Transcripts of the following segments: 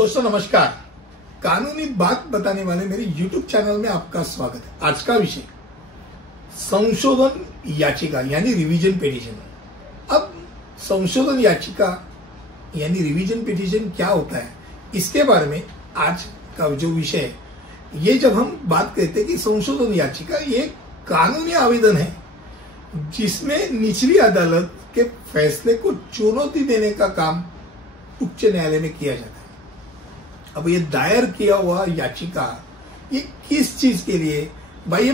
दोस्तों नमस्कार। कानूनी बात बताने वाले मेरे YouTube चैनल में आपका स्वागत है। आज का विषय संशोधन याचिका यानी रिवीजन पिटीशन। अब संशोधन याचिका यानी रिवीजन पिटीशन क्या होता है, इसके बारे में आज का जो विषय है, ये जब हम बात करते हैं कि संशोधन याचिका ये कानूनी आवेदन है जिसमें निचली अदालत के फैसले को चुनौती देने का काम उच्च न्यायालय में किया जाता है। अब ये दायर किया हुआ याचिका ये किस चीज के लिए, भाई ये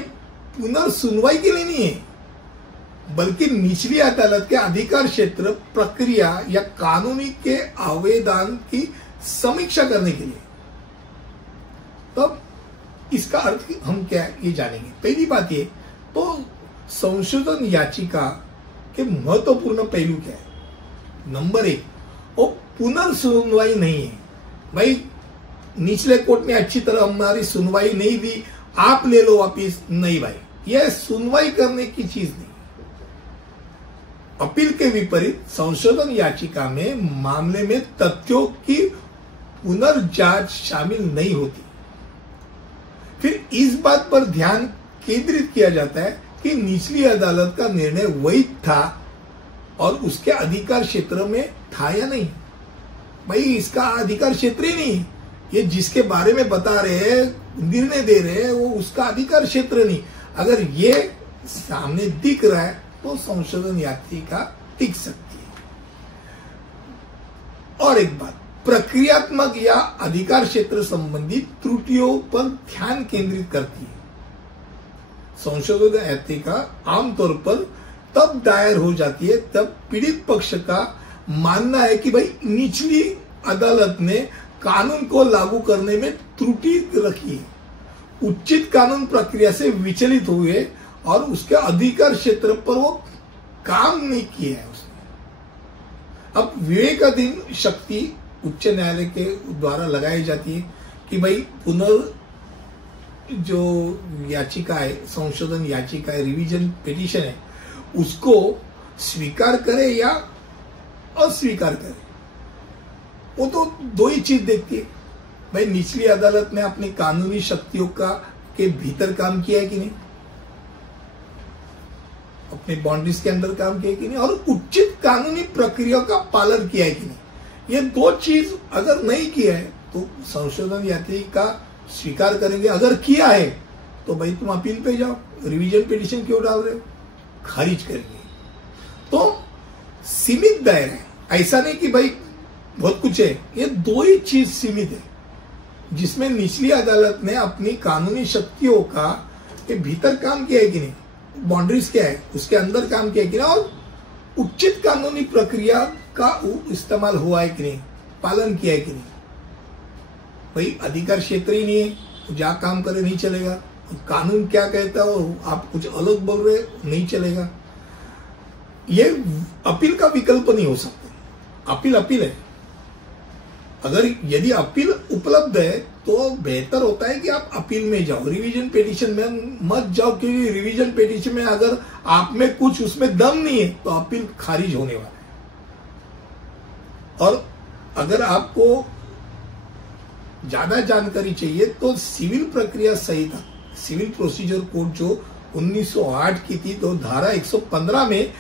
पुनर्सुनवाई के लिए नहीं है, बल्कि निचली अदालत के अधिकार क्षेत्र, प्रक्रिया या कानूनी के आवेदन की समीक्षा करने के लिए। तब इसका अर्थ हम क्या है ये जानेंगे। पहली बात ये तो संशोधन याचिका के महत्वपूर्ण पहलू क्या है। नंबर एक, वो पुनर्सुनवाई नहीं है। भाई निचले कोर्ट में अच्छी तरह हमारी सुनवाई नहीं दी, आप ले लो वापिस, नहीं भाई, यह सुनवाई करने की चीज नहीं। अपील के विपरीत संशोधन याचिका में मामले में तथ्यों की पुनर्जांच शामिल नहीं होती। फिर इस बात पर ध्यान केंद्रित किया जाता है कि निचली अदालत का निर्णय वैध था और उसके अधिकार क्षेत्र में था या नहीं। भाई इसका अधिकार क्षेत्र ही नहीं, ये जिसके बारे में बता रहे हैं, निर्णय दे रहे हैं, वो उसका अधिकार क्षेत्र नहीं। अगर ये सामने दिख रहा है तो संशोधन याचिका टिक सकती है। और एक बात, प्रक्रियात्मक या अधिकार क्षेत्र संबंधी त्रुटियों पर ध्यान केंद्रित करती है। संशोधन याचिका आमतौर पर तब दायर हो जाती है तब पीड़ित पक्ष का मानना है कि भाई निचली अदालत ने कानून को लागू करने में त्रुटि रखी है, उचित कानून प्रक्रिया से विचलित हुए और उसके अधिकार क्षेत्र पर वो काम नहीं किया है उसने। अब विवेकाधीन शक्ति उच्च न्यायालय के द्वारा लगाई जाती है कि भाई जो याचिका है, संशोधन याचिका है, रिवीजन पिटीशन है, उसको स्वीकार करे या अस्वीकार करे। वो तो दो ही चीज देखती है, भाई निचली अदालत ने अपनी कानूनी शक्तियों के भीतर काम किया है कि नहीं, अपने बाउंड्रीज के अंदर काम किया है कि नहीं, और उचित कानूनी प्रक्रिया का पालन किया है कि नहीं। ये दो चीज अगर नहीं किया है तो संशोधन याचिका स्वीकार करेंगे। अगर किया है तो भाई तुम अपील पे जाओ, रिवीजन पिटीशन क्यों डाल रहे हो, खारिज करेंगे। तो सीमित दायरा है, ऐसा नहीं कि भाई बहुत कुछ है। ये दो ही चीज सीमित है जिसमें निचली अदालत ने अपनी कानूनी शक्तियों के भीतर काम किया है कि नहीं, बाउंड्रीज क्या है उसके अंदर काम किया है कि नहीं, और उचित कानूनी प्रक्रिया का इस्तेमाल हुआ है कि नहीं, पालन किया है कि नहीं। भाई अधिकार क्षेत्र ही नहीं है, जहां काम करे नहीं चलेगा, कानून क्या कहता है और आप कुछ अलग बोल रहे नहीं चलेगा। ये अपील का विकल्प नहीं हो सकता। अपील है। अगर यदि अपील उपलब्ध है तो बेहतर होता है कि आप अपील में जाओ, रिवीजन पिटीशन में मत जाओ, क्योंकि रिवीजन पिटीशन में अगर आप में कुछ उसमें दम नहीं है तो अपील खारिज होने वाला है। और अगर आपको ज्यादा जानकारी चाहिए तो सिविल प्रक्रिया संहिता, सिविल प्रोसीजर कोड जो 1908 की थी, तो धारा 115 में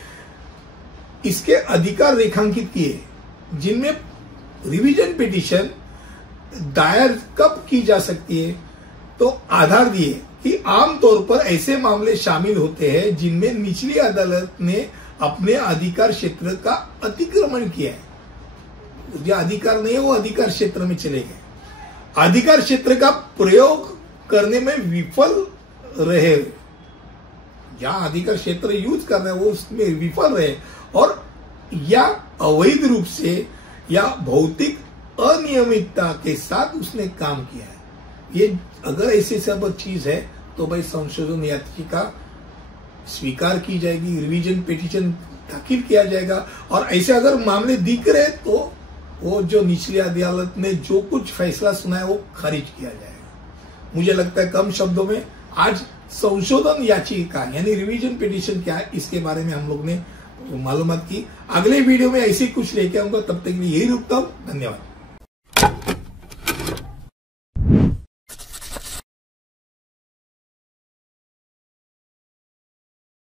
इसके अधिकार रेखांकित किए, जिनमें रिवीजन पिटीशन दायर कब की जा सकती है, तो आधार दिए कि आमतौर पर ऐसे मामले शामिल होते हैं जिनमें निचली अदालत ने अपने अधिकार क्षेत्र का अतिक्रमण किया है। जो अधिकार नहीं है वो अधिकार क्षेत्र में चले गए, अधिकार क्षेत्र का प्रयोग करने में विफल रहे, जहां अधिकार क्षेत्र यूज कर रहे हैं वो उसमें विफल रहे, और या अवैध रूप से या भौतिक अनियमितता के साथ उसने काम किया है। ये अगर ऐसी सब चीज है तो भाई संशोधन याचिका स्वीकार की जाएगी, रिवीजन पिटीशन दाखिल किया जाएगा। और ऐसे अगर मामले दिख रहे तो वो जो निचली अदालत ने जो कुछ फैसला सुना है वो खारिज किया जाएगा। मुझे लगता है कम शब्दों में आज संशोधन याचिका यानी रिवीजन पिटीशन क्या है इसके बारे में हम लोग ने मालूमात की। अगले वीडियो में ऐसे कुछ लेके आऊंगा, तब तक के लिए यही रुकता हूं। धन्यवाद।